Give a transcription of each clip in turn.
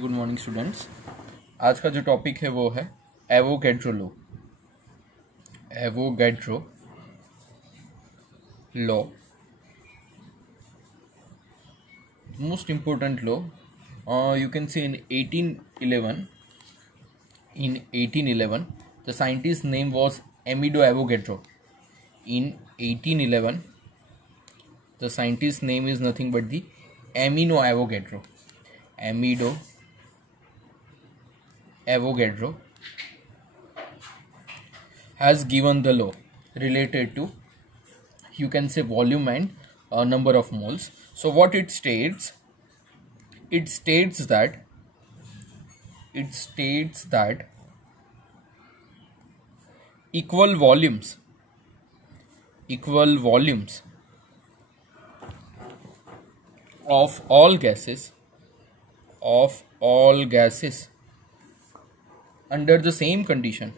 Good morning students. आज का जो टॉपिक है वो है Avogadro law. Avogadro law, most important law. You can say in 1811 the scientist's name was Amedeo Avogadro. In 1811 the scientist's name is nothing but the Amedeo Avogadro. Amedeo Avogadro has given the law related to, you can say, volume and number of moles. So what it states that equal volumes of all gases under the same conditions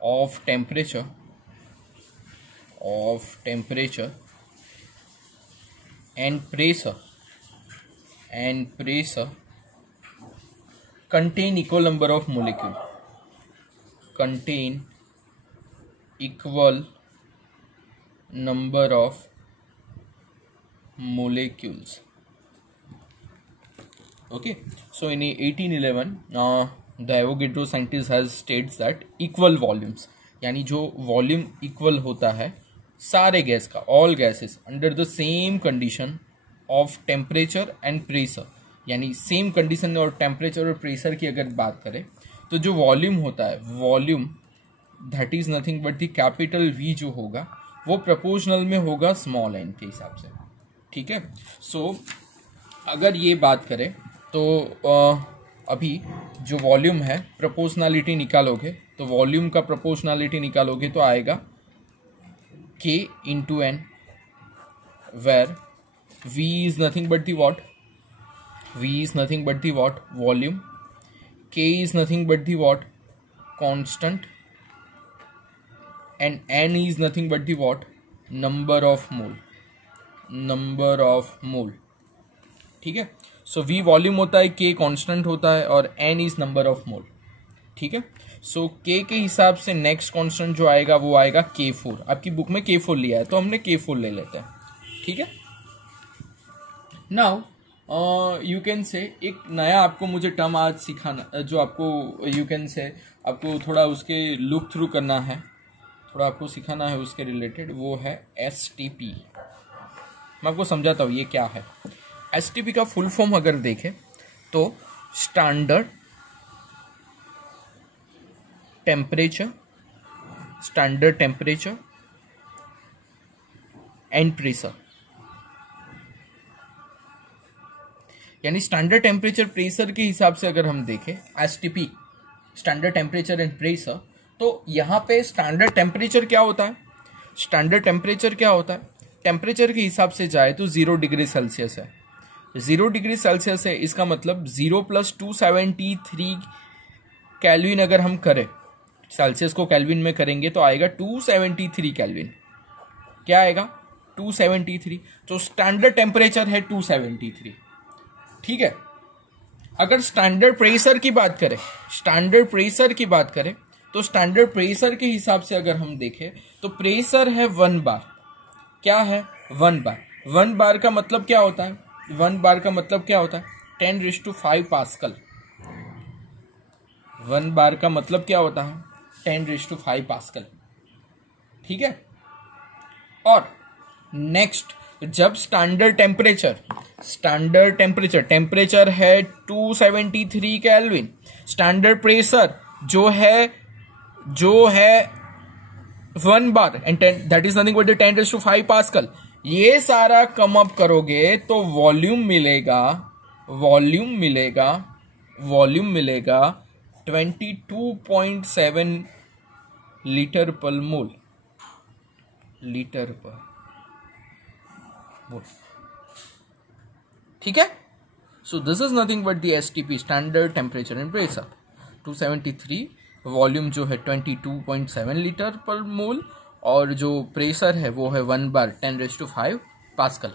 of temperature and pressure contain equal number of molecules. Okay, so in 1811 the Avogadro scientist has states that equal volumes, यानी जो volume equal होता है सारे gas का, all gases under the same condition of temperature and pressure, यानी same condition और temperature और pressure की अगर बात करें तो जो वॉल्यूम होता है, volume that is nothing but the capital V जो होगा वो प्रोपोर्शनल में होगा स्मॉल एन के हिसाब से। ठीक है, सो अगर ये बात करें तो अभी जो वॉल्यूम है प्रोपोर्शनलिटी निकालोगे तो वॉल्यूम का प्रोपोर्शनलिटी निकालोगे तो आएगा K into N, where V is nothing but the what? Volume. K is nothing but the what? Constant. And N is nothing but the what? Number of mole. ठीक है, सो V volume होता है, K constant होता है और N is number of mole. ठीक है, सो K के हिसाब से नेक्स्ट कांस्टेंट जो आएगा वो आएगा K4। आपकी बुक में K4 लिया है तो हमने K4 ले लेते हैं। ठीक है, नाउ यू कैन से एक नया आपको मुझे टर्म आज सिखाना, जो आपको यू कैन से आपको थोड़ा उसके लुक थ्रू करना है, थोड़ा आपको सिखाना है उसके रिलेटेड, वो है STP। मैं आपको समझाता हूँ ये क्या है। STP का फुल फॉर्म अगर देखें तो स्टैंडर्ड टेम्परेचर एंड प्रेशर, यानी स्टैंडर्ड टेम्परेचर प्रेशर के हिसाब से अगर हम देखें STP, standard temperature and pressure, तो यहाँ पे स्टैंडर्ड टेम्परेचर क्या होता है? टेम्परेचर के हिसाब से जाए तो 0 डिग्री सेल्सियस है। 0 डिग्री सेल्सियस है, इसका मतलब 0 + 273 केल्विन अगर हम करें, सेल्सियस को केल्विन में करेंगे तो आएगा 273 केल्विन। क्या आएगा? 273। तो स्टैंडर्ड टेम्परेचर है 273। ठीक है, अगर स्टैंडर्ड प्रेशर की बात करें तो स्टैंडर्ड प्रेशर के हिसाब से अगर हम देखें तो प्रेशर है 1 बार। क्या है? 1 बार। 1 बार का मतलब क्या होता है? 1 बार का मतलब क्या होता है? 10⁵ पास्कल। 1 बार का मतलब क्या होता है? 10⁵ पास्कल। ठीक है, और नेक्स्ट जब स्टैंडर्ड टेम्परेचर है 273 केल्विन, स्टैंडर्ड प्रेशर जो है 1 bar and that is nothing but 10⁵ pascal, ये सारा कम अप करोगे तो वॉल्यूम मिलेगा 22.7 लीटर पर मोल। ठीक है, सो this is nothing but the STP, standard temperature and pressure. 273 volume जो है 22.7 लीटर पर मोल, और जो प्रेशर है वो है 1/10⁵ पास्कल।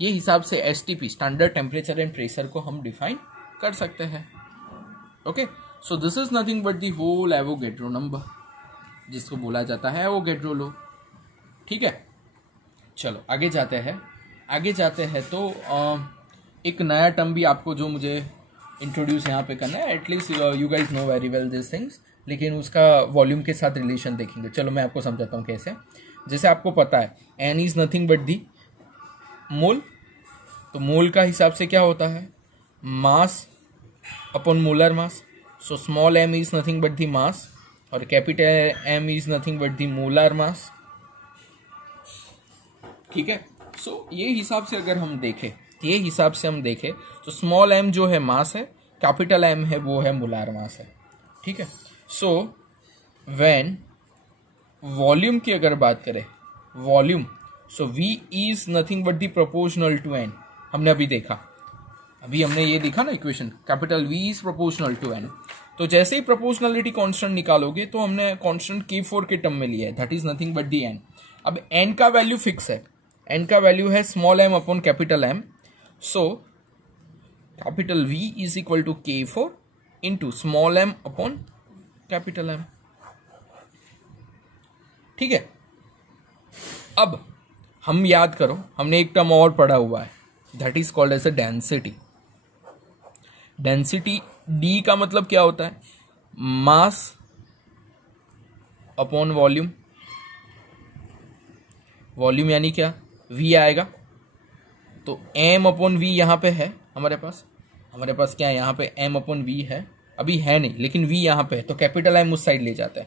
ये हिसाब से STP, standard temperature and pressure को हम डिफाइन कर सकते हैं। Okay, so this is nothing but the whole Avogadro number, जिसको बोला जाता है एवोगैड्रो लॉ। ठीक है, चलो आगे जाते हैं तो एक नया टर्म भी आपको जो मुझे इंट्रोड्यूस यहाँ पे करना है, at least you guys know very well this things, लेकिन उसका वॉल्यूम के साथ रिलेशन देखेंगे। चलो मैं आपको समझाता हूँ कैसे। जैसे आपको पता है N is nothing but the mole, तो मोल का हिसाब से क्या होता है, mass upon molar mass. So small m is nothing but the mass और capital M is nothing but the molar mass. ठीक है, सो ये हिसाब से अगर हम देखें, तो स्मॉल m जो है मास है, कैपिटल M है वो है मोलर मास है। ठीक है, सो व्हेन वॉल्यूम की अगर बात करें, volume, so V is nothing but the proportional to n। हमने हमने ये देखा ना equation, capital V is proportional to n। तो जैसे ही प्रोपोर्शनलिटी कांस्टेंट निकालोगे तो हमने कांस्टेंट K4 के टर्म में लिया है, that is nothing but the n। अब n का वैल्यू फिक्स है, n का वैल्यू है small m upon capital M। So capital V is equal to K4 into small m upon capital M। ठीक है, अब हम याद करो, हमने एक टर्म और पढ़ा हुआ है, that is called as a density. Density D का मतलब क्या होता है, मास अपॉन वॉल्यूम। वॉल्यूम यानी क्या, V आएगा, तो M अपॉन V यहाँ पे है हमारे पास क्या है, यहाँ पे M अपॉन V है, अभी है नहीं लेकिन V यहाँ पे है, तो कैपिटल M उस साइड ले जाता है।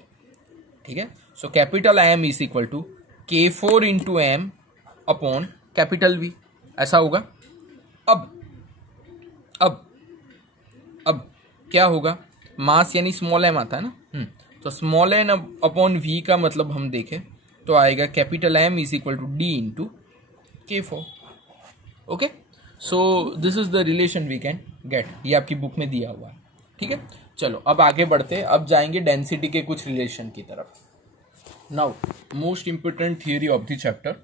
ठीक है, so capital M is equal to K4 into M upon capital V, ऐसा होगा। अब क्या होगा, मास यानी स्मॉल m आता है ना, तो स्मॉल n अपॉन V का मतलब हम देखें तो आएगा capital M is equal to D into K4। Okay, so this is the relation we can get, ये आपकी बुक में दिया हुआ है। ठीक है, चलो अब आगे बढ़ते, अब जाएंगे डेंसिटी के कुछ रिलेशन की तरफ। Now most important theory of the chapter,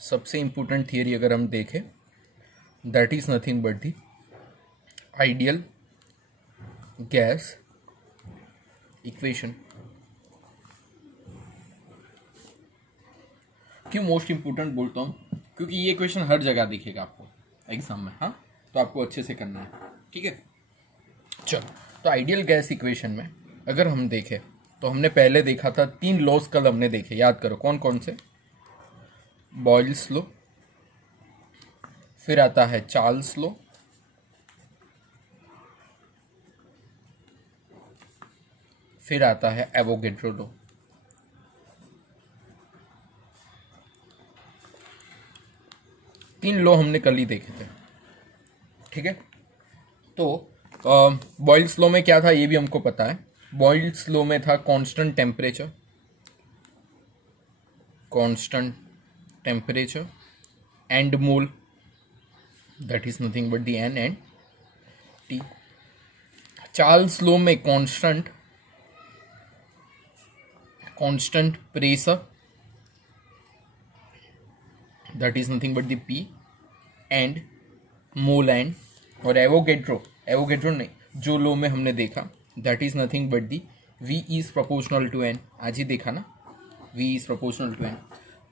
सबसे इंपोर्टेंट थियरी अगर हम देखें, that is nothing but the ideal gas equation. क्यों मोस्ट इंपोर्टेंट बोलता हूं, क्योंकि ये क्वेश्चन हर जगह दिखेगा आपको एग्जाम में। हाँ, तो आपको अच्छे से करना है। ठीक है, चलो तो आइडियल गैस इक्वेशन में अगर हम देखें तो हमने पहले देखा था 3 लॉज कल हमने देखे, याद करो कौन कौन से, बॉयल्स लॉ, फिर आता है चार्ल्स लॉ, फिर आता है एवोगैड्रो लॉ। तीन लॉ हमने कल ही देखे थे। ठीक है, तो बॉयल्स लॉ में क्या था ये भी हमको पता है। बॉयल्स लॉ में था constant temperature and mole, that is nothing but the N and T. Charles law में constant pressure, that is nothing but the P and mole and, और एवोगैड्रो नहीं, जो लो में हमने देखा that is nothing but the V is proportional to n। आज ही देखा ना, V is proportional to n।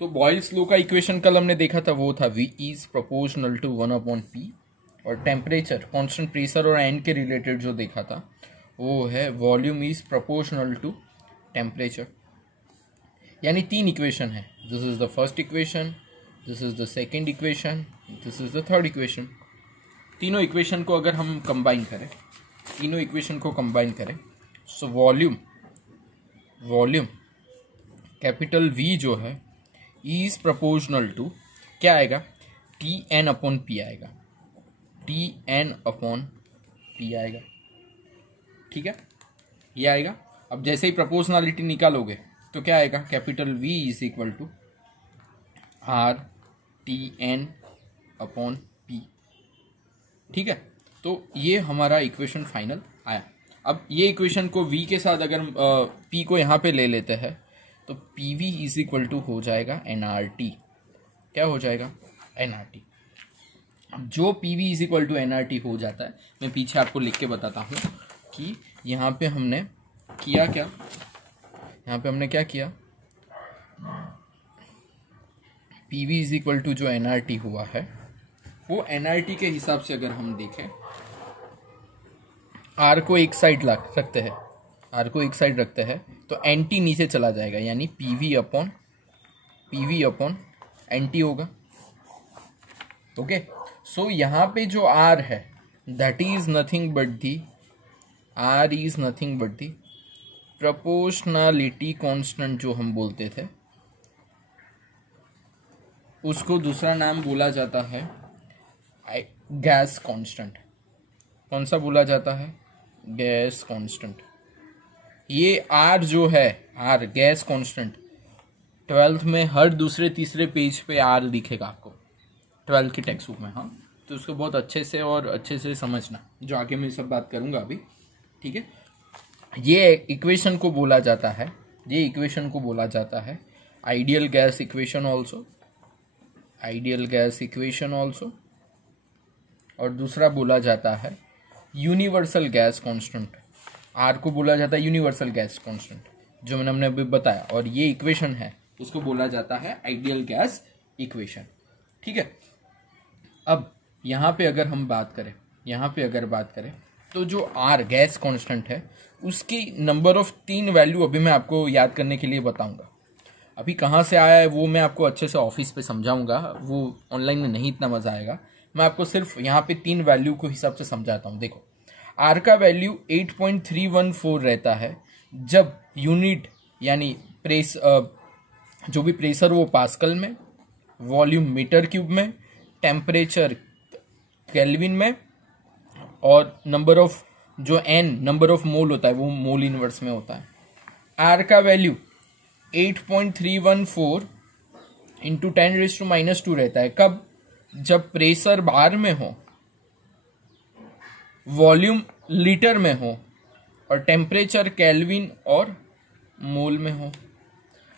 तो बॉयल्स लॉ का इक्वेशन कल हमने देखा था, वो था V is proportional to 1/p, और टेम्परेचर कांस्टेंट प्रेशर और n के रिलेटेड जो देखा था वो है volume is proportional to temperature. यानी 3 इक्वेशन है, this is the first equation, this is the second equation, this is the third equation. तीनों इक्वेशन को अगर हम कंबाइन करें, सो वॉल्यूम कैपिटल V जो है इज प्रोपोर्शनल टू क्या आएगा, Tn अपॉन P आएगा, Tn अपॉन P आएगा। ठीक है, ये आएगा। अब जैसे ही प्रोपोर्शनलिटी निकालोगे तो क्या आएगा, capital V is equal to RTn upon P। ठीक है, तो ये हमारा इक्वेशन फाइनल आया। अब ये इक्वेशन को v के साथ अगर p को यहाँ पे ले लेते हैं तो pv इज इक्वल टू हो जाएगा nRT। क्या हो जाएगा? nRT। जो pv is equal to nRT हो जाता है, मैं पीछे आपको लिख के बताता हूँ कि यहाँ पे हमने किया क्या, यहाँ पे हमने क्या किया, pv इज इक्वल टू जो nRT हुआ है वो nRT के हिसाब से अगर हम देखें, r को एक साइड रखते हैं, r को एक साइड रखते हैं तो nt नीचे चला जाएगा, यानी pv अपॉन nt होगा। ओके, सो यहाँ पे जो r है that is nothing but the, r is nothing but the proportionality constant जो हम बोलते थे, उसको दूसरा नाम बोला जाता है गैस कांस्टेंट। कौन सा बोला जाता है? Gas constant. ये r जो है, r गैस कांस्टेंट, 12th में हर दूसरे तीसरे पेज पे r दिखेगा आपको, 12th की टेक्स्ट बुक में। हाँ, तो उसको बहुत अच्छे से समझना, जो आगे मैं सब बात करूंगा अभी। ठीक है, ये इक्वेशन को बोला जाता है, ये इक्वेशन को बोला जाता है ideal gas equation also, ideal gas equation also, और दूसरा बोला जाता है यूनिवर्सल गैस कांस्टेंट। आर को बोला जाता है यूनिवर्सल गैस कांस्टेंट, जो हमने अभी बताया, और ये इक्वेशन है उसको बोला जाता है आइडियल गैस इक्वेशन। ठीक है, अब यहाँ पे अगर हम बात करें, यहाँ पे अगर बात करें तो जो आर गैस कांस्टेंट है उसकी नंबर ऑफ 3 वैल्यू अभी मैं आपको याद करने के लिए बताऊंगा। अभी कहाँ से आया है वो मैं आपको अच्छे से ऑफिस पे समझाऊंगा, वो ऑनलाइन में नहीं इतना मजा आएगा। मैं आपको सिर्फ यहाँ पे 3 वैल्यू को हिसाब से समझाता हूँ। देखो, आर का वैल्यू 8.314 रहता है जब यूनिट यानी प्रेस जो भी प्रेशर वो पास्कल में, वॉल्यूम मीटर क्यूब में, टेम्परेचर केल्विन में, और नंबर ऑफ जो n नंबर ऑफ मोल होता है वो मोल इनवर्स में होता है। आर का वैल्यू 8.314 इंटू 10⁻² रहता है। कब? जब प्रेशर बार में हो, वॉल्यूम लीटर में हो, और टेम्परेचर केल्विन और मोल में हो।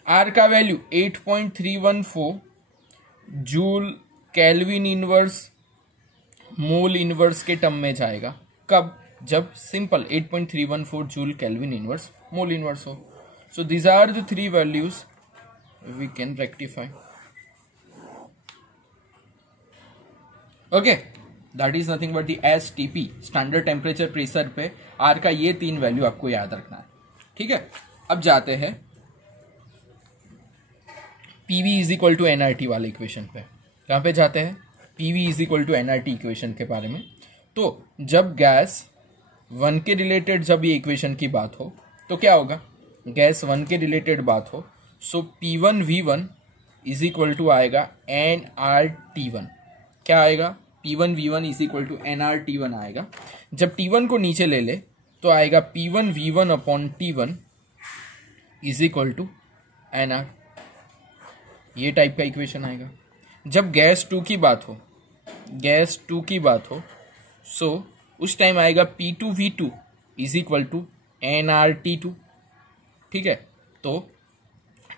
आर का value 8.314 joule kelvin inverse mole inverse के टर्म में जाएगा। कब? जब simple 8.314 joule kelvin inverse mole inverse हो। So these are the 3 values we can rectify. Okay, that is nothing but the STP, standard temperature pressure पे R का ये 3 value आपको याद रखना है। ठीक है, अब जाते हैं PV is equal to nRT वाले इक्वेशन पे। कहाँ पे जाते हैं? PV is equal to nRT equation के बारे में। तो जब गैस 1 के रिलेटेड जब ये इक्वेशन की बात हो तो क्या होगा? गैस 1 के रिलेटेड बात हो, सो P1V1 इज इक्वल टू आएगा nRT1। क्या आएगा? P1V1 is equal to nRT1 आएगा। जब T1 को नीचे ले ले तो आएगा P1V1 upon T1 is equal to nR। ये टाइप का इक्वेशन आएगा। जब गैस 2 की बात हो, गैस 2 की बात हो, सो उस टाइम आएगा P2V2 is equal to nRT2। ठीक है, तो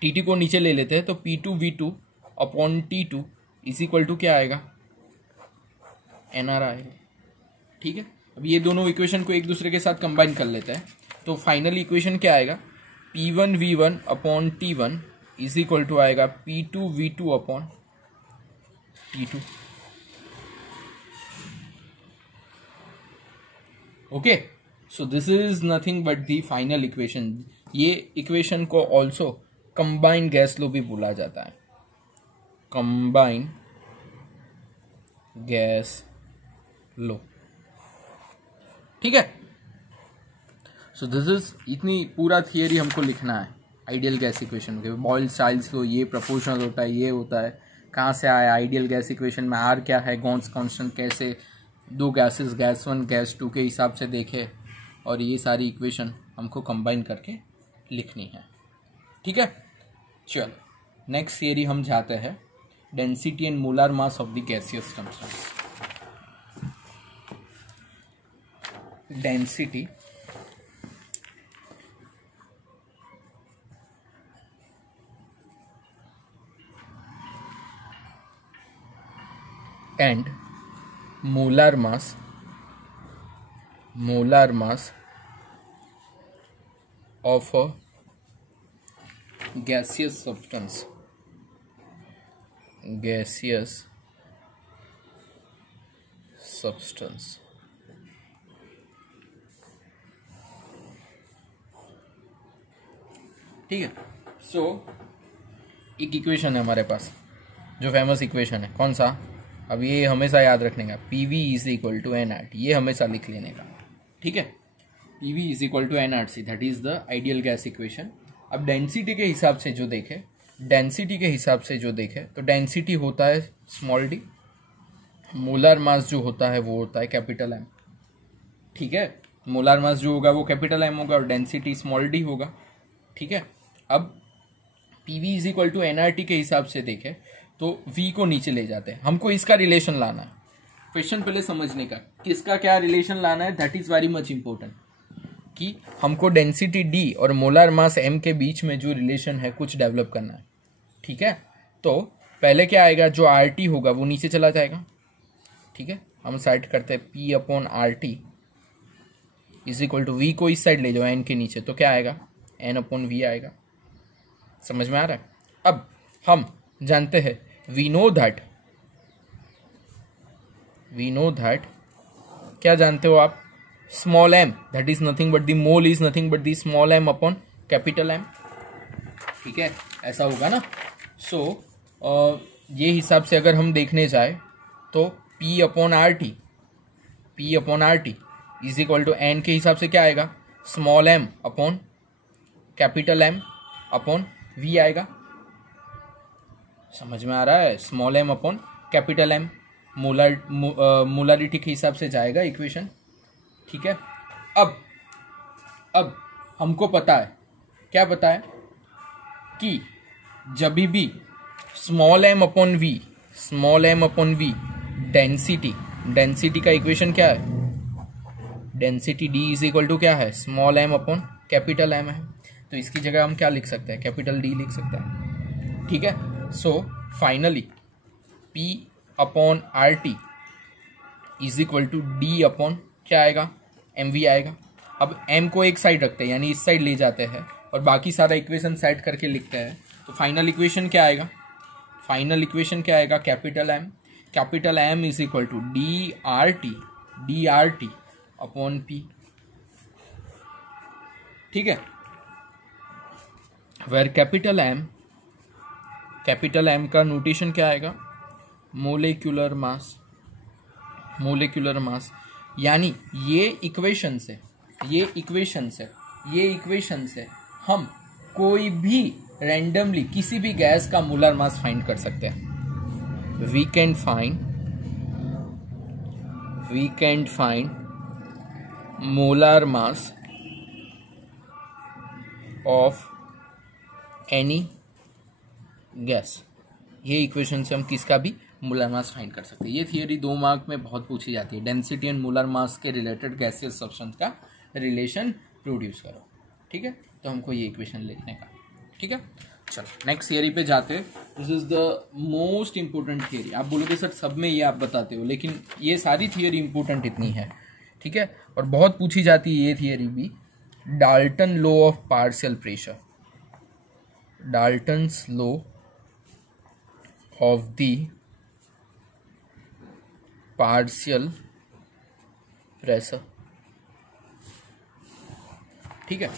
T2 को नीचे ले लेते हैं तो P2V2 upon T2 is equal to क्या आएगा? nR आएगा। ठीक है, अब ये दोनों इक्वेशन को एक दूसरे के साथ कंबाइन कर लेते हैं तो फाइनल इक्वेशन क्या आएगा? P1V1 upon T1 is equal to आएगा P2V2 upon T2। Okay, so this is nothing but the final equation. ये इक्वेशन को ऑल्सो कंबाइन गैस लो भी बोला जाता है, कंबाइन गैस लो। ठीक है, सो दिस इज, इतनी पूरा थियरी हमको लिखना है आइडियल गैस इक्वेशन के। बॉयल-स्टाइल्स लो, ये प्रोपोर्शनल होता है, ये होता है, कहाँ से आया आइडियल गैस इक्वेशन में, आर क्या है, गॉस कांस्टेंट कैसे दो गैसेस गैस 1 गैस 2 के हिसाब से देखे, और ये सारी इक्वेशन हमको कंबाइन करके लिखनी है। ठीक है, चलो नेक्स्ट थियरी हम जाते हैं, density and molar mass of the gaseous substance. Density and molar mass of a gaseous substance ठीक है। सो एक इक्वेशन है हमारे पास, जो फेमस इक्वेशन है, कौन सा? अब ये हमेशा याद रखने का, PV is equal to nRT, ये हमेशा लिख लेने का, ठीक है। PV is equal to nRT, that is the ideal gas equation. अब डेंसिटी के हिसाब से जो देखे, तो डेंसिटी होता है स्मॉल डी, मोलर मास जो होता है वो होता है कैपिटल M, ठीक है। मोलर मास जो होगा वो कैपिटल M होगा और डेंसिटी स्मॉल डी होगा, ठीक है। अब PV is equal to nRT के हिसाब से देखें तो V को नीचे ले जाते हैं, हमको इसका रिलेशन लाना है। क्वेश्चन पहले समझने का, किसका क्या रिलेशन लाना है, that is very much important, कि हमको डेंसिटी D और मोलर मास M के बीच में जो रिलेशन है कुछ डेवलप करना है, ठीक है। तो पहले क्या आएगा, जो RT होगा वो नीचे चला जाएगा, ठीक है। हम साइड करते हैं P upon RT is equal to V को इस साइड ले जाओ N के नीचे, तो क्या आएगा, N अपॉन V आएगा। समझ में आ रहा है? अब हम जानते हैं, वी नो दैट क्या जानते हो आप, small m that is nothing but the mole is nothing but the small m upon capital M, ठीक है, ऐसा होगा ना। सो ये हिसाब से अगर हम देखने जाए तो P upon RT is equal to N के हिसाब से क्या आएगा, small m upon capital M upon V आएगा। समझ में आ रहा है, small m upon capital M, molarity के हिसाब से जाएगा इक्वेशन, ठीक है। अब हमको पता है, क्या पता है, कि जब भी small m upon V density का इक्वेशन क्या है, density D is equal to क्या है, small m upon capital M है, तो इसकी जगह हम क्या लिख सकते हैं, कैपिटल D लिख सकते हैं, ठीक है। So finally P upon RT is equal to D upon क्या आएगा, MV आएगा। अब M को एक साइड रखते हैं, यानी इस साइड ले जाते हैं और बाकी सारा इक्वेशन साइड करके लिखते हैं, तो फाइनल इक्वेशन क्या आएगा, capital M is equal to DRT upon P, ठीक है। वेर कैपिटल M का नोटेशन क्या आएगा, मोलेक्युलर मास, यानी ये इक्वेशन से हम कोई भी रैंडमली किसी भी गैस का मोलर मास फाइंड कर सकते हैं। We can find molar mass of any gas, ये इक्वेशन से हम किसका भी मोलर मास फाइंड कर सकते हैं। ये थियरी 2 मार्क में बहुत पूछी जाती है, डेंसिटी एंड मोलर मास के रिलेटेड गैसियस सब्सटेंस का रिलेशन प्रोड्यूस करो, ठीक है। तो हमको ये इक्वेशन लिखने का, ठीक है। चलो नेक्स्ट थियरी पे जाते हैं। This is the most important theory. आप बोलोगे सर सब में ये आप बताते हो, लेकिन ये सारी थियरी इंपॉर्टेंट इतनी है, ठीक है, और बहुत पूछी जाती है ये थियरी भी। Dalton law of partial pressure, Dalton's law of the partial pressure, ठीक है।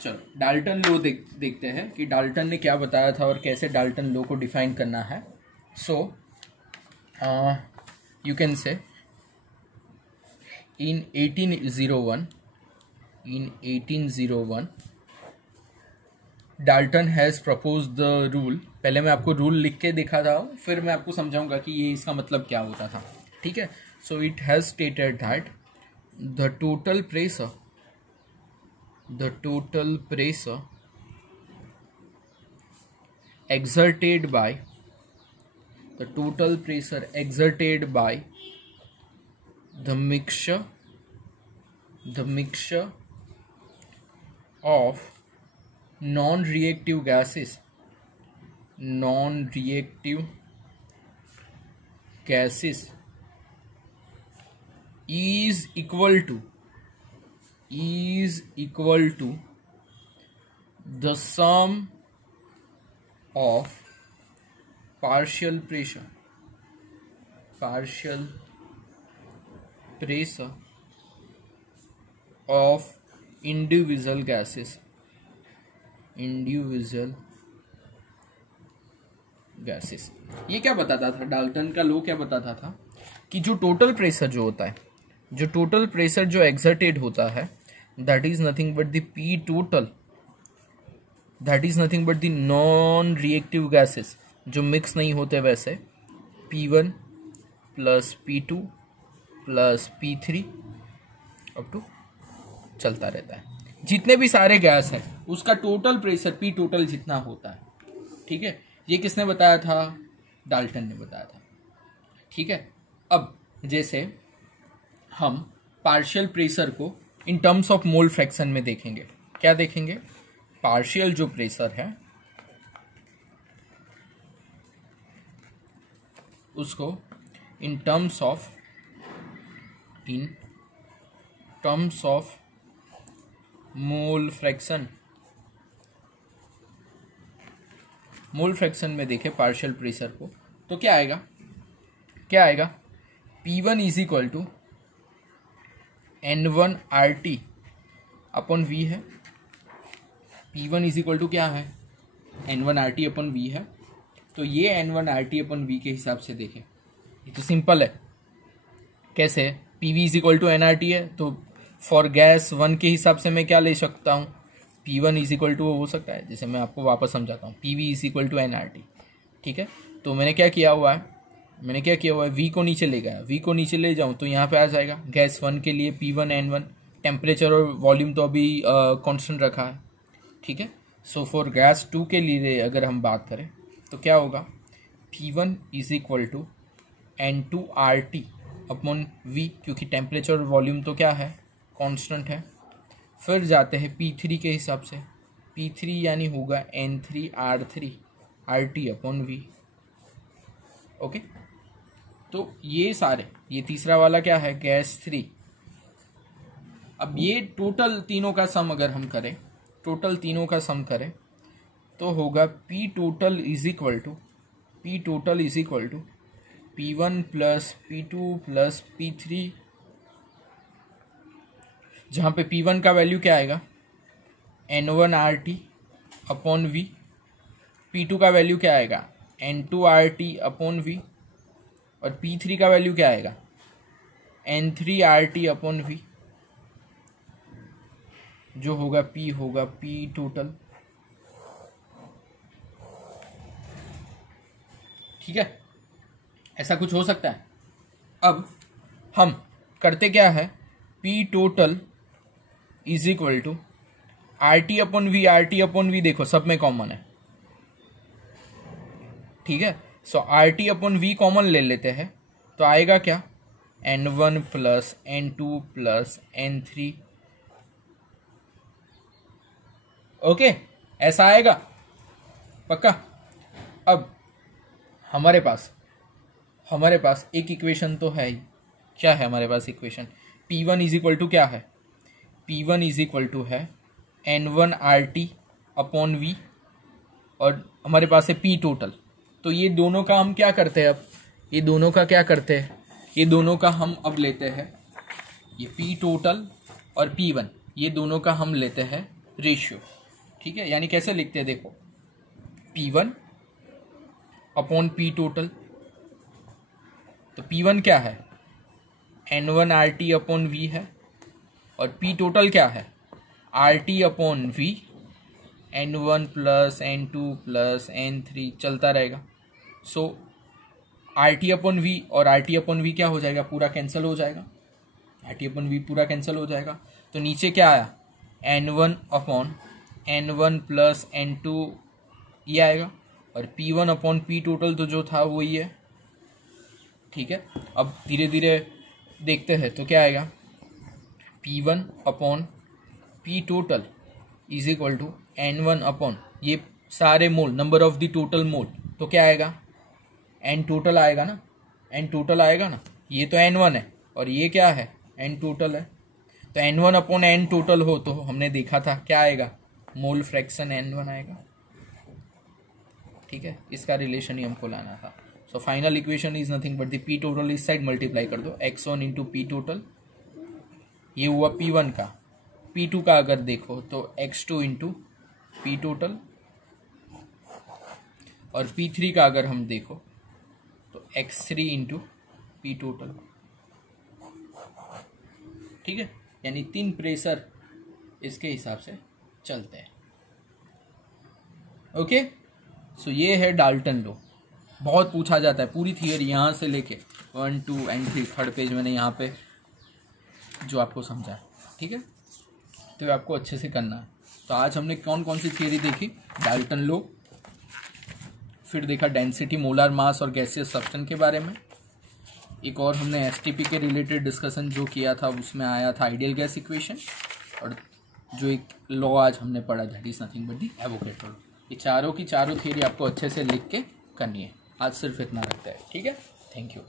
चलो डाल्टन लॉ देखते हैं कि डाल्टन ने क्या बताया था और कैसे डाल्टन लॉ को डिफाइन करना है। So you can say in 1801 Dalton has propose the rule. पहले मैं आपको रूल लिख के दिखा था, फिर मैं आपको समझाऊंगा कि ये इसका मतलब क्या होता था, ठीक है। So it has stated that the total pressure exerted by the mixture of non-reactive gases is equal to the sum of partial pressure of individual gases ये क्या बताता था? डाल्टन का लॉ क्या बताता था कि जो टोटल प्रेशर जो होता है, जो टोटल प्रेशर जो एक्सर्टेड होता है, that is nothing but the P total, that is nothing but the non reactive gases जो मिक्स नहीं होते वैसे, P1 plus P2 plus P3 up to चलता रहता है। जितने भी सारे गैस हैं उसका टोटल प्रेशर पी टोटल जितना होता है, ठीक है। ये किसने बताया था? डाल्टन ने बताया था, ठीक है। अब जैसे हम पार्शियल प्रेशर को in terms of mole fraction में देखेंगे, क्या देखेंगे? पार्शियल जो प्रेशर है उसको in terms of mole fraction में देखें पार्शियल प्रेशर को, तो क्या आएगा? P1 is equal to N1 RT upon V है। P1 इज इक्वल टू क्या है? N1 RT अपॉन V है। तो ये N1 RT अपॉन V के हिसाब से देखें, ये तो सिंपल है। कैसे? PV is equal to NRT है, तो फॉर गैस 1 के हिसाब से मैं क्या ले सकता हूँ? P1 इज इक्वल टू हो सकता है, जैसे मैं आपको वापस समझाता हूँ, PV is equal to NRT, ठीक है। तो मैंने क्या किया हुआ है? V को नीचे ले गया, V को नीचे ले जाऊँ तो यहाँ पे आ जाएगा गैस 1 के लिए P1 N1, टेम्परेचर और वॉल्यूम तो अभी कांस्टेंट रखा है, ठीक है। सो फॉर गैस 2 के लिए अगर हम बात करें तो क्या होगा? P1 is equal to N2 RT upon V, क्योंकि टेम्परेचर और वॉल्यूम तो क्या है? कांस्टेंट है। फिर जाते हैं P3 के हिसाब से, P3 यानी होगा N3 R3 RT upon V, okay. तो ये तीसरा वाला क्या है? गैस 3। अब ये टोटल तीनों का सम अगर हम करें, तो होगा P total is equal to P1 plus P2 plus P3, जहाँ पे P1 का वैल्यू क्या आएगा? N1 RT upon V, P2 का वैल्यू क्या आएगा? N2 RT अपॉन V, और P3 का वैल्यू क्या आएगा? N3 RT अपॉन V, जो होगा P टोटल, ठीक है। ऐसा कुछ हो सकता है। अब हम करते क्या है? P total is equal to RT upon V, देखो सब में कॉमन है, ठीक है। So RT upon V common ले लेते हैं, तो आएगा क्या? N1 plus N2 plus N3, okay, ऐसा आएगा पक्का। अब हमारे पास एक इक्वेशन तो है ही। क्या है हमारे पास equation? P1 is equal to क्या है? P1 इज इक्वल टू है N1 RT अपॉन V, और हमारे पास है P टोटल। तो ये दोनों का हम क्या करते हैं? अब ये दोनों का हम अब लेते हैं, ये P टोटल और P1, ये दोनों का हम लेते हैं रेशियो, ठीक है। यानी कैसे लिखते हैं? देखो, P1 अपॉन P टोटल, तो P1 क्या है? N1 RT अपॉन V है, और P टोटल क्या है? RT upon V, N1 plus N2 plus N3 चलता रहेगा। सो RT अपॉन V और RT अपॉन V क्या हो जाएगा? पूरा कैंसिल हो जाएगा, RT अपॉन V पूरा कैंसिल हो जाएगा। तो नीचे क्या आया? N1 upon N1 plus N2 ये आएगा, और P1 अपॉन P टोटल तो जो था वही है, ठीक है। अब धीरे धीरे देखते हैं, तो क्या आएगा? P1 upon P total is equal to N1 upon ये सारे mole, number of the total mole, तो क्या आएगा? N टोटल आएगा ना, ये तो N1 है और ये क्या है? एन टोटल है, तो N1 अपॉन एन टोटल हो तो हमने देखा था क्या आएगा, मोल फ्रैक्शन N1 आएगा। ठीक है, इसका रिलेशन ही हमको लाना था। So final equation is nothing but the P total इस साइड मल्टीप्लाई कर दो, x1 इंटू पी टोटल, ये हुआ P1 का। P2 का अगर देखो तो x2 इंटू पी टोटल, और P3 का अगर हम देखो तो x3 इंटू पी टोटल। ठीक है, यानी 3 प्रेशर इसके हिसाब से चलते हैं। ओके, सो ये है डाल्टन लो। बहुत पूछा जाता है, पूरी थियरी यहाँ से लेके 1, 2 and 3, थर्ड पेज मैंने यहाँ पे जो आपको समझा है। ठीक है, तो आपको अच्छे से करना है। तो आज हमने कौन कौन सी थियरी देखी, डाल्टन लो, फिर देखा डेंसिटी, मोलर मास और गैसियस सब्सटेंस के बारे में। एक और हमने एसटीपी के रिलेटेड डिस्कशन जो किया था उसमें आया था आइडियल गैस इक्वेशन, और जो एक लॉ आज हमने पढ़ा that is nothing but the Avogadro law. ये चारों की चारों थियरी आपको अच्छे से लिख के करनी है। आज सिर्फ इतना रखता है। ठीक है, थैंक यू।